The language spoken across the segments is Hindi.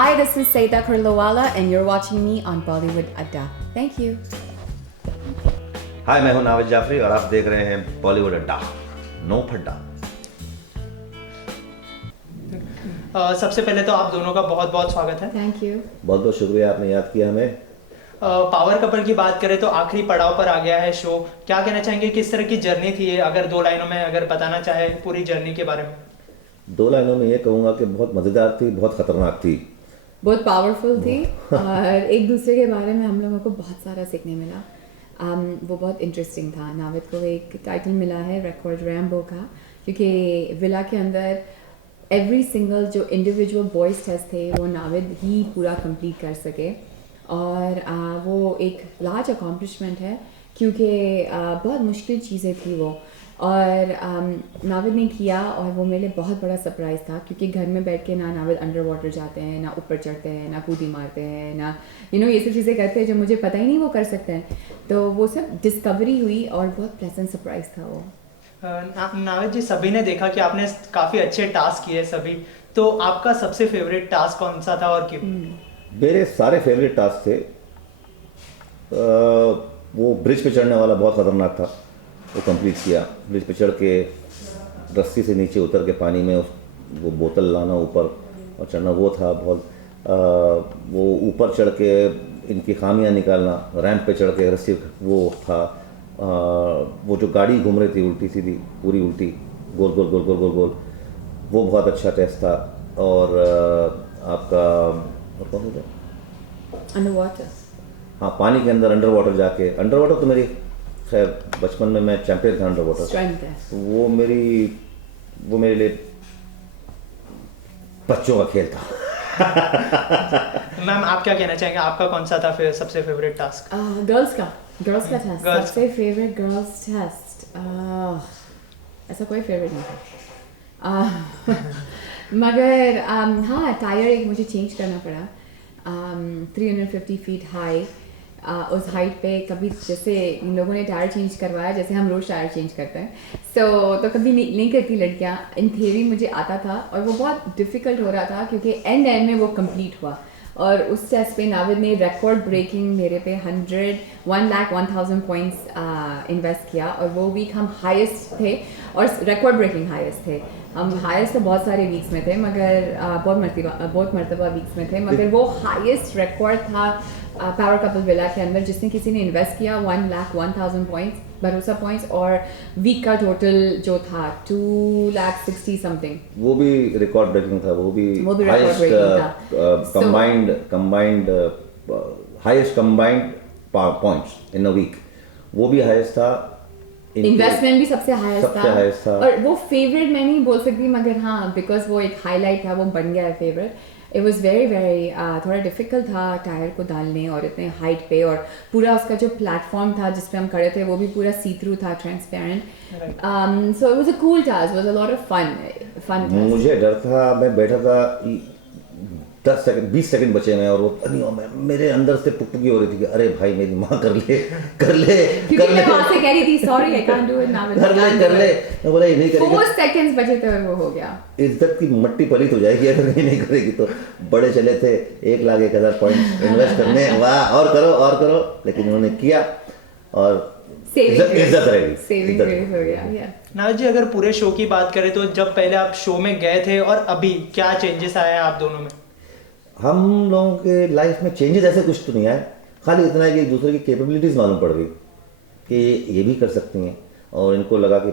Hi, this is Saida Kurlawala and you're watching me on Bollywood Adda. Thank you. हाय, मैं हूं नाविद जाफरी और आप देख रहे हैं बॉलीवुड अड्डा। नो फड्डा। सबसे पहले तो आप दोनों का बहुत बहुत स्वागत है। Thank you. बहुत बहुत शुक्रिया, आपने याद किया हमें। पावर कपल की बात करें तो आखिरी पड़ाव पर आ गया है शो। क्या कहना चाहेंगे, किस तरह की जर्नी थी ये, अगर 2 लाइनों में अगर बताना चाहे पूरी जर्नी के बारे में? 2 लाइनों में ये कहूँगा कि बहुत मज़ेदार थी, बहुत ख़तरनाक थी, बहुत पावरफुल थी और एक दूसरे के बारे में हम लोगों को बहुत सारा सीखने मिला। वो बहुत इंटरेस्टिंग था। नाविद को एक टाइटल मिला है रिकॉर्ड रैम्बो का, क्योंकि विला के अंदर एवरी सिंगल जो इंडिविजुअल बॉयज़ टेस्ट थे वो नाविद ही पूरा कंप्लीट कर सके और वो एक लार्ज अकॉम्प्लिशमेंट है, क्योंकि बहुत मुश्किल चीज़ें थी वो और नाविद ने किया और वो मेरे लिए बहुत बड़ा सरप्राइज़ था, क्योंकि घर में बैठ के ना नाविद अंडर वाटर जाते हैं, ना ऊपर चढ़ते हैं, ना कूदी मारते हैं, ना ये सब चीज़ें करते हैं जो मुझे पता ही नहीं वो कर सकते हैं। तो वो सब डिस्कवरी हुई और बहुत प्लेजेंट सरप्राइज़ था वो। नाविद जी, सभी ने देखा कि आपने काफ़ी अच्छे टास्क किए सभी, तो आपका सबसे फेवरेट टास्क कौन सा था और क्यों? मेरे सारे फेवरेट टास्क थे। वो ब्रिज पे चढ़ने वाला बहुत ख़तरनाक था, वो कंप्लीट किया। ब्रिज पे चढ़ के रस्सी से नीचे उतर के पानी में वो बोतल लाना ऊपर और चढ़ना, वो था बहुत। वो ऊपर चढ़ के इनकी खामियां निकालना, रैंप पे चढ़ के रस्सी, वो था। वो जो गाड़ी घूम रही थी उल्टी सीधी, पूरी उल्टी, गोल गोल गोल गोल गोल गोल, वो बहुत अच्छा टेस्ट था। और आपका और कौन सा? Under water. हाँ, पानी के अंदर अंडर वाटर जाके, अंडर वाटर तो मेरी खैर बचपन में मैं चैंपियन था अंडर वाटर। स्ट्रेंथ है। वो मेरे लिए बच्चों का खेल था। मैम, आप क्या कहना चाहेंगे, आपका कौन सा था सबसे फेवरेट टास्क? गर्ल्स का टेस्ट, सबसे फेवरेट गर्ल्स टेस्ट। ऐसा कोई फेवरेट नहीं था। मगर हाँ, टायर एक मुझे चेंज करना पड़ा। 350 फीट हाई, उस हाइट पे कभी जैसे इन लोगों ने टायर चेंज करवाया, जैसे हम रोज़ टायर चेंज करते हैं, तो कभी नहीं करती लड़कियाँ। इन थियरी मुझे आता था और वो बहुत डिफ़िकल्ट हो रहा था, क्योंकि एंड में वो कंप्लीट हुआ और उस टेस्ट पे नाविद ने रिकॉर्ड ब्रेकिंग मेरे पे 1,01,000 पॉइंट्स इन्वेस्ट किया और वो वीक हम हाईएस्ट थे और रिकॉर्ड ब्रेकिंग हाईएस्ट थे। हम हाईएस्ट तो बहुत सारे वीक्स में थे, मगर बहुत मरतबा वीक्स में थे, मगर वो हाईएस्ट रिकॉर्ड था पावर कपल विला के अंदर, जिसने किसी ने इन्वेस्ट किया 1,01,000 पॉइंट्स, भरोसा पॉइंट्स, और वीक का टोटल जो था 2,60,000 समथिंग। वो भी रिकॉर्ड ब्रेकिंग था, वो भी रिकॉर्ड ब्रेकिंग था। Combined highest combined points in a week, वो भी हाईएस्ट था। इन्वेस्टमेंट भी सबसे हाईएस्ट था। और वो फेवरेट मैं नहीं बोल सकती, मगर हाँ, बिकॉज वो एक हाईलाइट था, वो बन गया है favourite. It was very very थोड़ा डिफिकल्ट था टायर को डालने और इतने हाइट पे, और पूरा उसका जो प्लेटफॉर्म था जिस पे हम खड़े थे वो भी पूरा सी थ्रू था, transparent. So it was a cool task, was a lot of fun. मुझे डर था, मैं बैठा था 10 सेकंड 20 सेकंड बचे हैं और वो मेरे अंदर से पुकपुकी हो रही थी कि अरे भाई मेरी माँ कर ले क्योंकि मैं वहाँ से कह रही थी sorry I can't do it now, कर ले। मैं बोला ये नहीं करेगी, 4 सेकंड्स बचे थे और वो हो गया। इज्जत की मट्टी पलीत हो जाएगी अगर ये नहीं करेगी तो। बड़े चले थे 1,01,000 पॉइंट इन्वेस्ट करने, वाह और करो, लेकिन उन्होंने किया और इज्जत रहेगी, सेविंग हो गया। नाविद जी, अगर पूरे शो की बात करें तो जब पहले आप शो में गए थे और अभी क्या चेंजेस आए हैं आप दोनों में? हम लोगों के लाइफ में चेंजेस ऐसे कुछ तो नहीं आए, खाली इतना है कि एक दूसरे की कैपेबिलिटीज़ मालूम पड़ गई कि ये भी कर सकती हैं और इनको लगा कि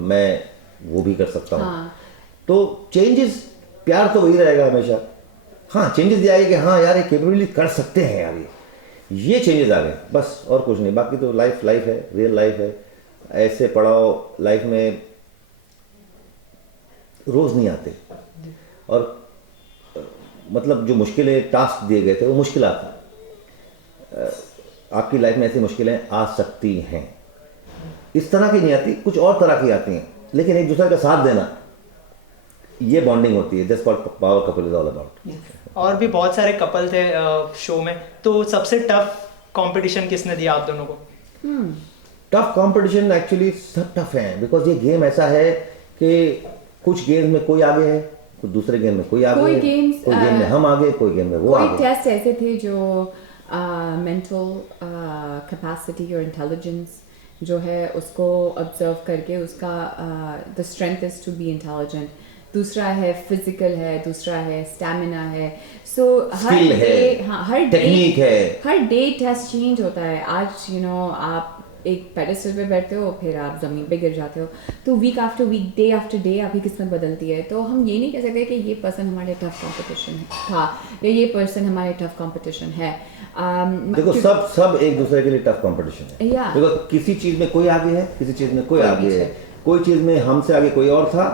मैं वो भी कर सकता हूँ। हाँ। तो चेंजेस, प्यार तो वही रहेगा हमेशा। हाँ, चेंजेस ये आए कि हाँ यार ये कैपेबिलिटी कर सकते हैं यार, ये चेंजेस आ गए, बस और कुछ नहीं। बाकी तो लाइफ है, रियल लाइफ है। ऐसे पड़ाव लाइफ में रोज़ नहीं आते, और मतलब जो मुश्किलें टास्क दिए गए थे वो मुश्किल आती। आपकी लाइफ में ऐसी मुश्किलें आ सकती हैं, इस तरह की नहीं आती, कुछ और तरह की आती हैं, लेकिन एक दूसरे का साथ देना, ये बॉन्डिंग होती है। That's what power couple is all about. और भी बहुत सारे कपल थे शो में, तो सबसे टफ कंपटीशन किसने दिया आप दोनों को? टफ कंपटीशन एक्चुअली सब टफ है, बिकॉज ये गेम ऐसा है कि कुछ गेम में कोई आगे है, कोई दूसरे गेम में कोई आगे, कोई गेम्स, कोई गेम में हम आगे, कोई गेम में वो कोई आगे। टेस्ट ऐसे थे जो मेंटल कैपेसिटी और इंटेलिजेंस जो है उसको ऑब्जर्व करके उसका the strength is to be intelligent, दूसरा है फिजिकल है, दूसरा है स्टैमिना है, सो हर Skill है, डे, हाँ हर टेक्निक डे, है, हर डे टेस्ट चेंज होता है। आज आप एक पेडेस्टल पे बैठते हो, फिर आप ज़मीन पे गिर जाते हो, तो वीक आफ्टर डे आपकी किस्मत बदलती है। तो हम ये नहीं कह सकते कि ये पर्सन हमारे टफ कंपटीशन था या ये पर्सन हमारे टफ कंपटीशन है। देखो सब एक दूसरे के लिए टफ कंपटीशन है। Yeah. देखो किसी चीज में कोई आगे है, किसी चीज में कोई कोई आगे पीछे। है, कोई चीज में हमसे आगे कोई और था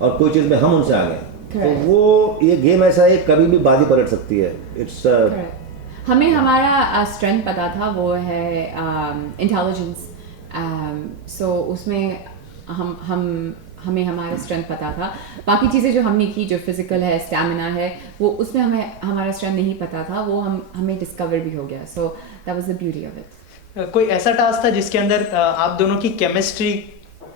और कोई चीज में हम उनसे आगे हैं। तो Correct. वो ये गेम ऐसा है कभी भी बाजी पलट सकती है। इट्स हमें हमारा स्ट्रेंथ पता था, वो है इंटेलिजेंस, सो उसमें हमें हमारा स्ट्रेंथ पता था। बाकी चीज़ें जो हमने की, जो फिजिकल है, स्टैमिना है, वो उसमें हमें हमारा स्ट्रेंथ नहीं पता था, वो हमें डिस्कवर भी हो गया। So that was the beauty of it. कोई ऐसा टास्क था जिसके अंदर आप दोनों की केमिस्ट्री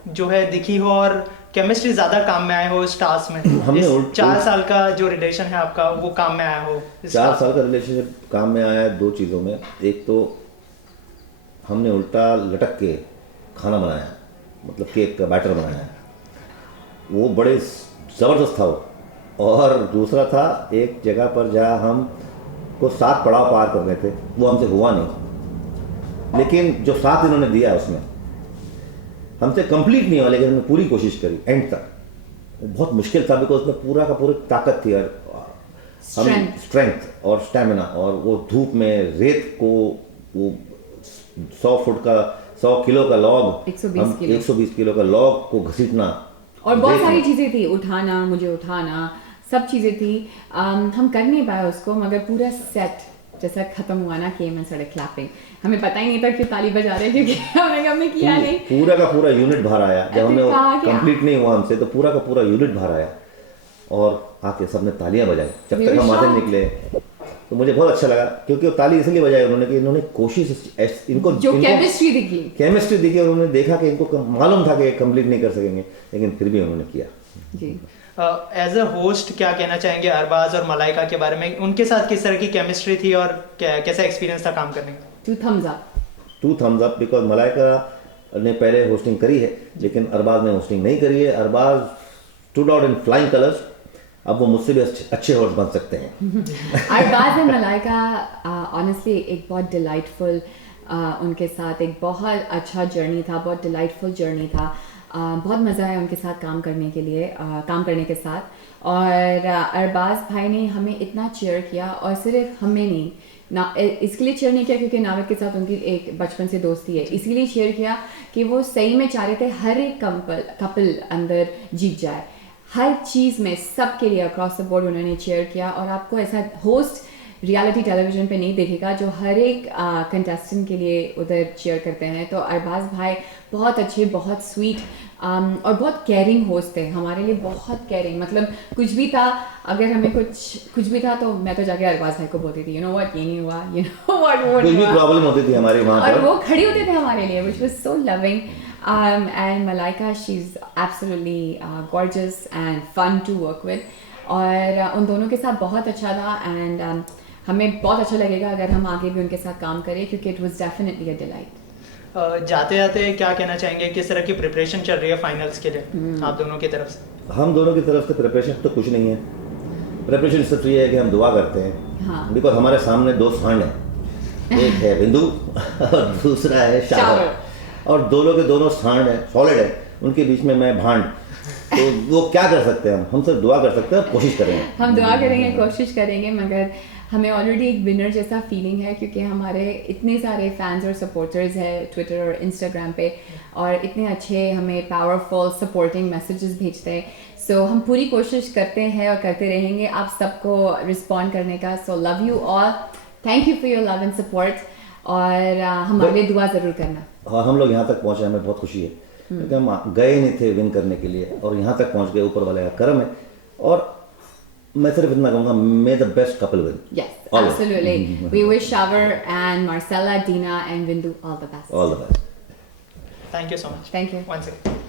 जो है दिखी हो और केमिस्ट्री ज्यादा काम में आए हो इस टास्क में? हमने 4 साल का जो रिलेशन है आपका वो काम में आया हो? 4 साल का रिलेशनशिप काम में आया है 2 चीज़ों में। एक तो हमने उल्टा लटक के खाना बनाया, मतलब केक का बैटर बनाया, वो बड़े ज़बरदस्त था वो। और दूसरा था एक जगह पर जहाँ हम को 7 पड़ाव पार करने थे, वो हमसे हुआ नहीं, लेकिन जो 7 इन्होंने दिया उसमें हमसे कंप्लीट नहीं हुआ, लेकिन हमने पूरी कोशिश करी एंड तक। वो बहुत मुश्किल था बिकॉज उसमें पूरा का पूरी ताकत थी और स्ट्रेंथ और स्टैमिना, और वो धूप में रेत को वो 100 किलो का लॉग, 120 किलो का लॉग को घसीटना, और बहुत सारी चीज़ें थी, मुझे उठाना सब चीज़ें थी। हम कर नहीं पाए उसको, मगर पूरा सेट जैसा खत्म हुआ ना, केम एंड स्टार्टेड क्लैपिंग, हमें पता ही नहीं था कि ताली बजा रहे हैं, क्योंकि हमने किया नहीं। पूरा का पूरा यूनिट बाहर आया जब हमने कंप्लीट नहीं हुआ हमसे, तो पूरा का पूरा यूनिट बाहर आया और आके सबने तालियां बजाई जब तक हम आगे निकले। तो मुझे बहुत अच्छा लगा, क्योंकि वो ताली इसलिए बजाई उन्होंने कि इन्होंने कोशिश, इनको जो केमिस्ट्री दिखी, उन्होंने देखा कि इनको मालूम था कि कंप्लीट नहीं कर सकेंगे, लेकिन फिर भी उन्होंने किया जी। एज अ होस्ट क्या कहना चाहेंगे अरबाज और मलाइका के बारे में? उनके साथ किस तरह की केमिस्ट्री थी और कैसा एक्सपीरियंस था काम करने का? 2 thumbs up बिकॉज मलाइका ने पहले होस्टिंग करी है, लेकिन अरबाज ने होस्टिंग नहीं करी है। Arbaaz stood out in flying colours, अब वो मुझसे भी अच्छे होस्ट बन सकते हैं। अरबाज एंड मलाइका ऑनेस्टली एक बहुत डिलाइटफुल, उनके साथ एक बहुत अच्छा जर्नी था, बहुत डिलाइटफुल जर्नी था। बहुत मज़ा आया उनके साथ काम करने के साथ। और अरबाज भाई ने हमें इतना चेयर किया, और सिर्फ हमें नहीं ना, इसके लिए चेयर नहीं किया क्योंकि नाविक के साथ उनकी एक बचपन से दोस्ती है, इसीलिए चेयर किया कि वो सही में चाह रहे थे हर एक कपल अंदर जीत जाए, हर चीज़ में सबके लिए अक्रॉस द बोर्ड उन्होंने चेयर किया। और आपको ऐसा होस्ट रियलिटी टेलीविज़न पे नहीं देखेगा जो हर एक कंटेस्टेंट के लिए उधर चेयर करते हैं। तो अरबाज भाई बहुत अच्छे, बहुत स्वीट और बहुत केयरिंग होस्ट थे हमारे लिए, बहुत केयरिंग। मतलब कुछ भी था, अगर हमें कुछ भी था तो मैं तो जाके अरबाज भाई को बोलती थी, यू नो व्हाट, ये नहीं हुआ, यू नो व्हाट, कुछ भी प्रॉब्लम होती थी हमारी वहाँ पर, और वो खड़ी होते थे हमारे लिए, which was so loving. And Malaika, she is absolutely gorgeous and fun to work with, और उन दोनों के साथ बहुत अच्छा था। एंड हमें बहुत अच्छा लगेगा अगर हम आगे भी उनके साथ काम करें, क्योंकि it was definitely a delight. जाते जाते क्या कहना चाहेंगे, किस तरह की प्रिपरेशन चल रही है फाइनल्स के लिए आप दोनों की तरफ से? हम दोनों की तरफ से प्रिपरेशन तो कुछ नहीं है। प्रिपरेशन सिर्फ ये है कि हम दुआ करते हैं। हाँ। बिकॉज हमारे सामने 2 सांड हैं, एक है बिंदु और दूसरा है शावर, और दोनों के दोनों सांड हैं, सॉलिड है, उनके बीच में मैं भांड। तो वो क्या कर सकते हैं? हम सिर्फ दुआ कर सकते हैं, कोशिश करेंगे। हम दुआ करेंगे, कोशिश करेंगे, मगर हमें ऑलरेडी एक विनर जैसा फीलिंग है, क्योंकि हमारे इतने सारे फैंस और सपोर्टर्स हैं ट्विटर और इंस्टाग्राम पे, और इतने अच्छे हमें पावरफुल सपोर्टिंग मैसेजेस भेजते हैं। सो हम पूरी कोशिश करते हैं और करते रहेंगे आप सबको रिस्पॉन्ड करने का। So love you all, thank you for your love and support, और हमारे लिए दुआ ज़रूर करना। हाँ, हम लोग यहाँ तक पहुँचे, हमें बहुत खुशी है, क्योंकि हम गए नहीं थे विन करने के लिए, और यहाँ तक पहुँच गए, ऊपर वाले का करम है। और मैं सिर्फ इतना कहूँगा, मे the best couple win. Yes, absolutely. We wish Shavar and Marcella, Dina and Vindu all the best. All the best. Thank you so much. Thank you. Once again.